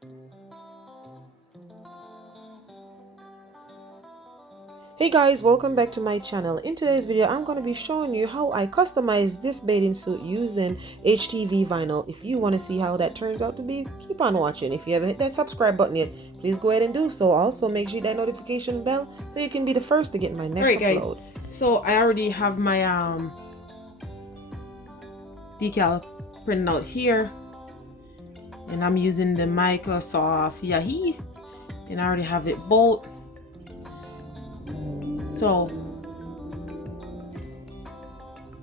Hey guys, welcome back to my channel. In today's video, I'm going to be showing you how I customize this bathing suit using HTV vinyl. If you want to see how that turns out to be, keep on watching. If you haven't hit that subscribe button yet, please go ahead and do so. Also, make sure you hit that notification bell so you can be the first to get my next upload. Guys, so I already have my decal printed out here, and I'm using the Microsoft Yahoo, and I already have it bolt. So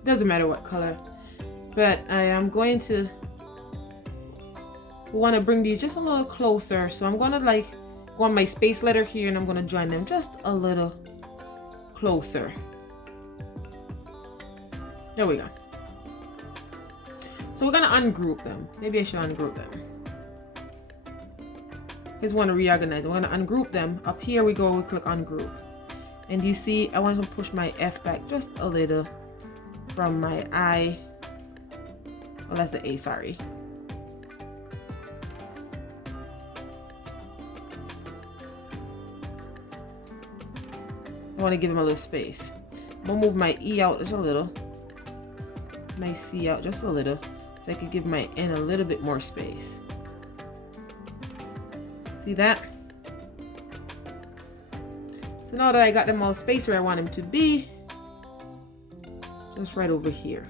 doesn't matter what color, but I am going to want to bring these just a little closer. So I'm gonna like go on my space letter here, and I'm gonna join them just a little closer. There we go. So we're gonna ungroup them. Maybe I should ungroup them. I just want to reorganize. We're gonna ungroup them. Up here we go, we click ungroup. And you see, I want to push my F back just a little from my I. Well, that's the A, sorry. I want to give him a little space. I'm gonna move my E out just a little. My C out just a little. So I can give my N a little bit more space. See that? So now that I got them all spaced where I want them to be, just right over here.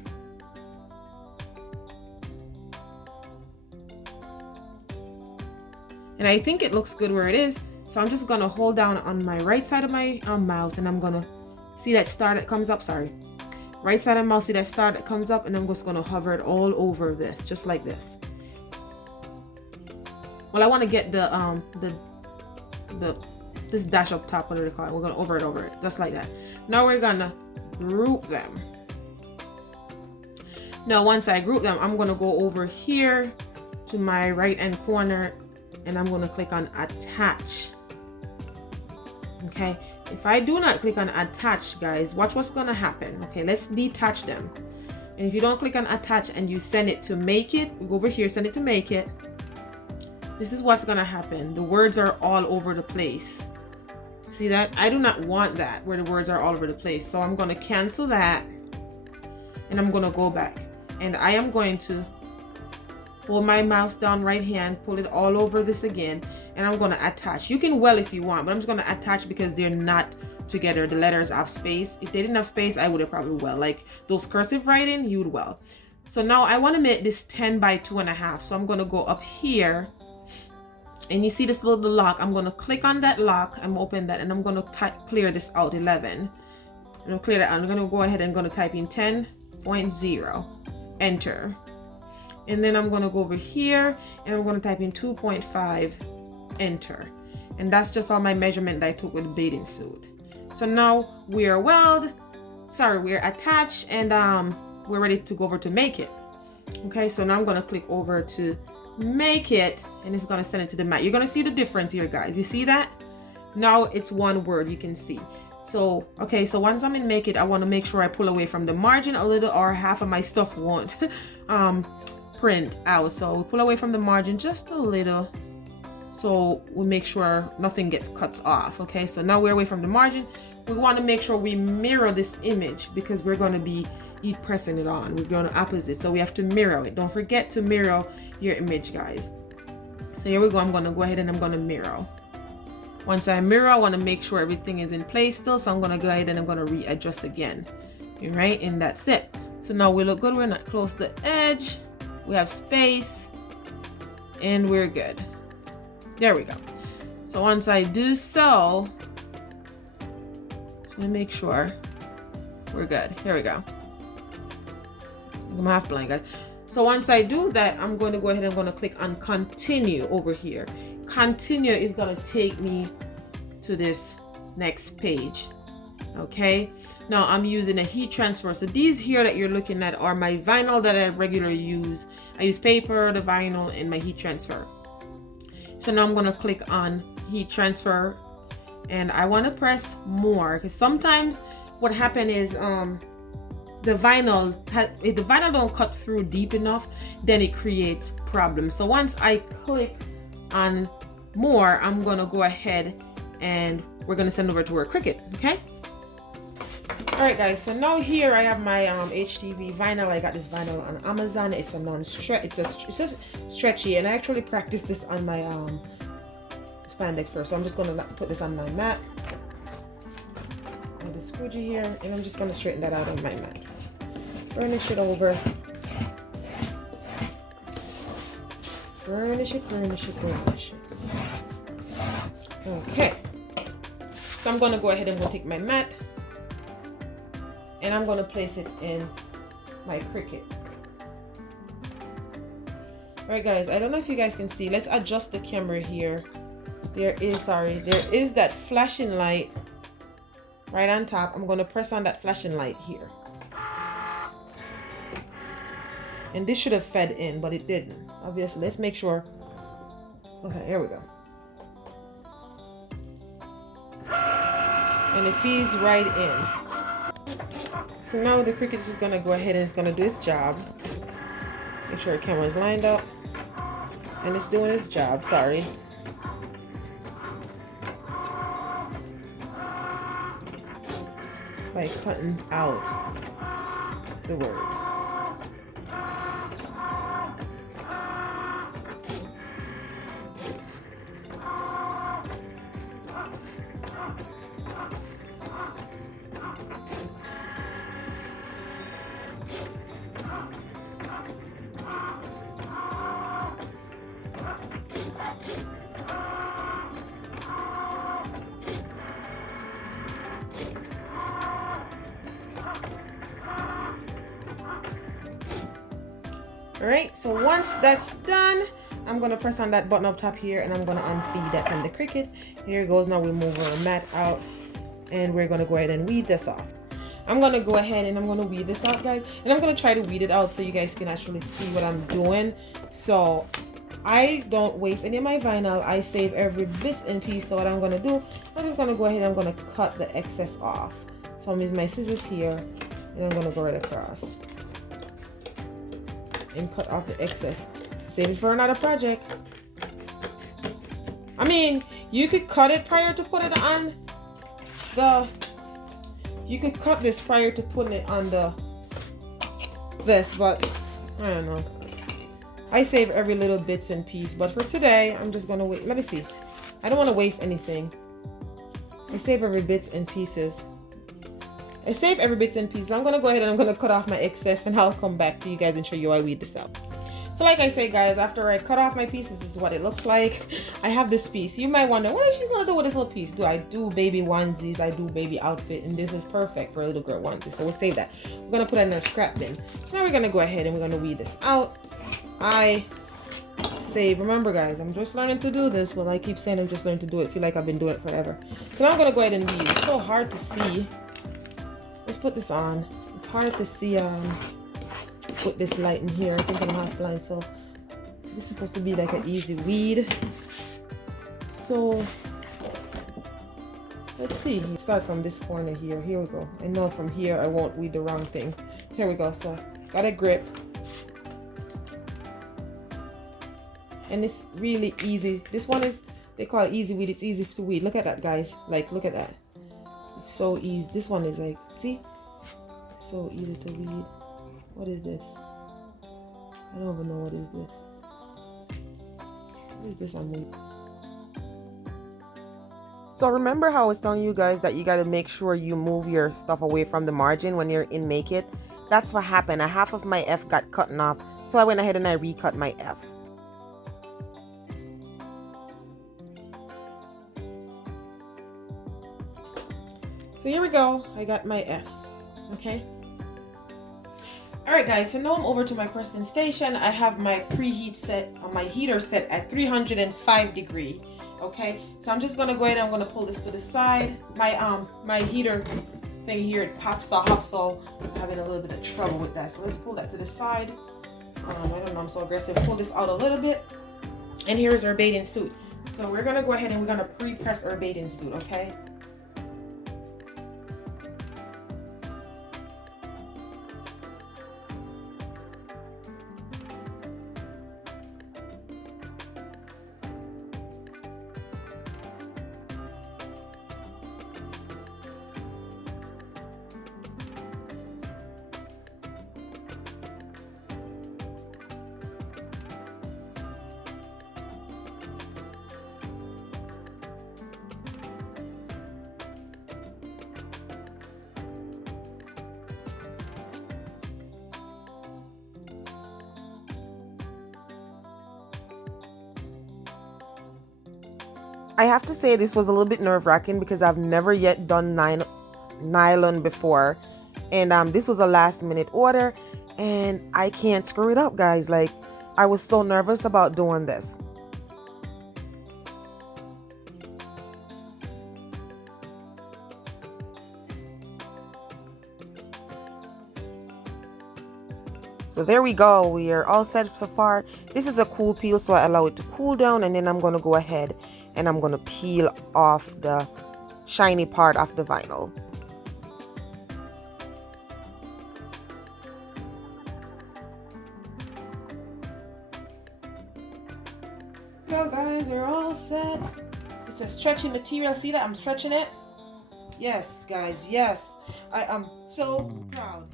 And I think it looks good where it is. So I'm just gonna hold down on my right side of my mouse, and I'm gonna see that star that comes up, sorry. Right side of the mouse, see that star that comes up, and I'm just gonna hover it all over this, just like this. Well, I wanna get this dash up top, what do they call it? We're gonna over it, just like that. Now we're gonna group them. Now once I group them, I'm gonna go over here to my right hand corner, and I'm gonna click on attach. Okay, if I do not click on attach, guys, watch what's gonna happen. Okay, let's detach them. And if you don't click on attach and you send it to make it, we go over here, send it to make it. This is what's gonna happen. The words are all over the place. See that? I do not want that where the words are all over the place. So I'm gonna cancel that, and I'm gonna go back, and I am going to hold my mouse down, right hand, pull it all over this again, and I'm gonna attach. You can well if you want, but I'm just gonna attach because they're not together. The letters have space. If they didn't have space, I would have probably well. Like those cursive writing, you would well. So now I want to make this 10 by 2.5. So I'm gonna go up here, and you see this little lock. I'm gonna click on that lock. I'm open that, and I'm gonna clear this out 11. And I'll clear that out. I'm gonna go ahead and gonna type in 10.0, enter. And then I'm gonna go over here, and I'm gonna type in 2.5, enter. And that's just all my measurement that I took with the bathing suit. So now we are we're attached, and we're ready to go over to make it. Okay, so now I'm gonna click over to make it, and it's gonna send it to the mat. You're gonna see the difference here, guys. You see that? Now it's one word, you can see. So okay, so once I'm in make it, I want to make sure I pull away from the margin a little, or half of my stuff won't print out. So we pull away from the margin just a little, so we make sure nothing gets cut off. Okay, so now we're away from the margin. We want to make sure we mirror this image because we're going to be pressing it on. We're going to opposite, so we have to mirror it. Don't forget to mirror your image, guys. So here we go. I'm going to go ahead and I'm going to mirror. Once I mirror, I want to make sure everything is in place still, so I'm going to go ahead and I'm going to readjust again. All right, and that's it. So now we look good. We're not close to the edge. We have space, and we're good. There we go. So once I do so let me make sure we're good. Here we go. I'm half blind, guys. So once I do that, I'm going to go ahead and I'm going to click on continue over here. Continue is going to take me to this next page. Okay, now I'm using a heat transfer. So these here that you're looking at are my vinyl that I regularly use. I use paper, the vinyl, and my heat transfer. So now I'm going to click on heat transfer, and I want to press more, because sometimes what happens is if the vinyl don't cut through deep enough, then it creates problems. So once I click and more, I'm gonna go ahead and we're gonna send over to our Cricut, okay? All right, guys, so now here I have my HTV vinyl. I got this vinyl on Amazon. It's a non-stretch, it's just stretchy, and I actually practiced this on my spandex first. So I'm just gonna put this on my mat. Add the squidgy here, and I'm just gonna straighten that out on my mat. Burnish it over. Burnish it, burnish it, burnish it. Okay. So I'm gonna go ahead and take my mat, and I'm gonna place it in my Cricut. All right, guys, I don't know if you guys can see. Let's adjust the camera here. There is that flashing light right on top. I'm gonna press on that flashing light here. And this should have fed in, but it didn't. Obviously, let's make sure. Okay, here we go. And it feeds right in. So now the Cricut is just gonna go ahead and it's gonna do its job. Make sure the camera is lined up. And it's doing its job, sorry. By cutting out the word. All right, so once that's done, I'm gonna press on that button up top here, and I'm gonna unfeed that from the Cricut. Here it goes. Now we move our mat out, and we're gonna go ahead and weed this off. I'm gonna go ahead and I'm gonna weed this out, guys, and I'm gonna try to weed it out so you guys can actually see what I'm doing. So I don't waste any of my vinyl. I save every bit and piece. So what I'm gonna do, I'm just gonna go ahead and I'm gonna cut the excess off. So I'm using my scissors here, and I'm gonna go right across and cut off the excess. Save it for another project. I mean, you could cut it prior to put it on the, you could cut this prior to putting it on this, but I don't know. I save every little bits and piece, but for today, I'm just gonna wait. Let me see. I don't want to waste anything. I save every bits and pieces. I save every bits and pieces. I'm gonna go ahead and I'm gonna cut off my excess, and I'll come back to you guys and show you how I weed this out. So like I say, guys, after I cut off my pieces, this is what it looks like. I have this piece. You might wonder, what is she gonna do with this little piece? I do baby onesies, I do baby outfit, and this is perfect for a little girl onesie. So we'll save that. We're gonna put it in our scrap bin. So now we're gonna go ahead and we're gonna weed this out. I save. Remember, guys, I'm just learning to do this. Well, I keep saying I'm just learning to do it. I feel like I've been doing it forever. So now I'm gonna go ahead and weed. It's so hard to see. Let's put this on. It's hard to see with this light in here. I think I'm half blind, so this is supposed to be like an easy weed. So let's see. Start from this corner here. Here we go. I know from here I won't weed the wrong thing. Here we go. So got a grip. And it's really easy. This one is, they call it easy weed. It's easy to weed. Look at that, guys. Like, look at that. It's so easy. This one is like, see? So easy to weed. What is this? I don't even know what is this. What is this on me? So remember how I was telling you guys that you got to make sure you move your stuff away from the margin when you're in Make It? That's what happened. A half of my F got cut off. So I went ahead and I recut my F. So here we go. I got my F. Okay. Alright, guys, so now I'm over to my pressing station. I have my preheat set, my heater set at 305 degrees. Okay, so I'm just gonna go ahead and I'm gonna pull this to the side. My heater thing here, it pops off, so I'm having a little bit of trouble with that. So let's pull that to the side. I don't know, I'm so aggressive. Pull this out a little bit. And here's our bathing suit. So we're gonna go ahead and we're gonna pre-press our bathing suit, okay? I have to say this was a little bit nerve-wracking because I've never yet done nylon before, and this was a last-minute order, and I can't screw it up, guys. Like, I was so nervous about doing this. So there we go, we are all set so far. This is a cool peel, so I allow it to cool down, and then I'm going to go ahead and I'm going to peel off the shiny part of the vinyl. So guys, we're all set. It's a stretchy material. See that I'm stretching it? Yes, guys, yes. I am so proud.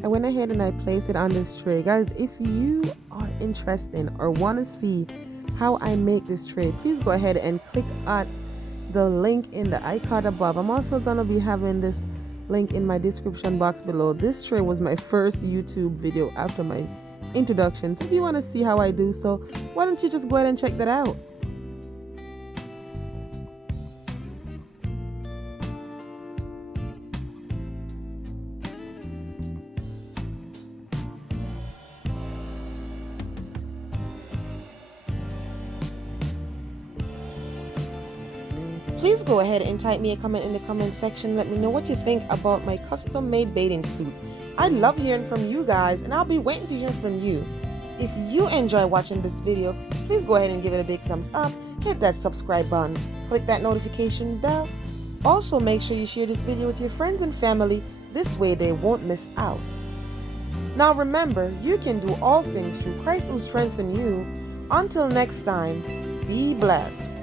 I went ahead and I placed it on this tray. Guys, if you are interested or want to see how I make this tray, please go ahead and click on the link in the icon above. I'm also going to be having this link in my description box below. This tray was my first YouTube video after my introduction. So if you want to see how I do so, why don't you just go ahead and check that out. Please go ahead and type me a comment in the comment section. Let me know what you think about my custom made bathing suit. I love hearing from you guys, and I'll be waiting to hear from you. If you enjoy watching this video, please go ahead and give it a big thumbs up, hit that subscribe button, click that notification bell. Also, make sure you share this video with your friends and family. This way they won't miss out. Now remember, you can do all things through Christ who strengthens you. Until next time, be blessed.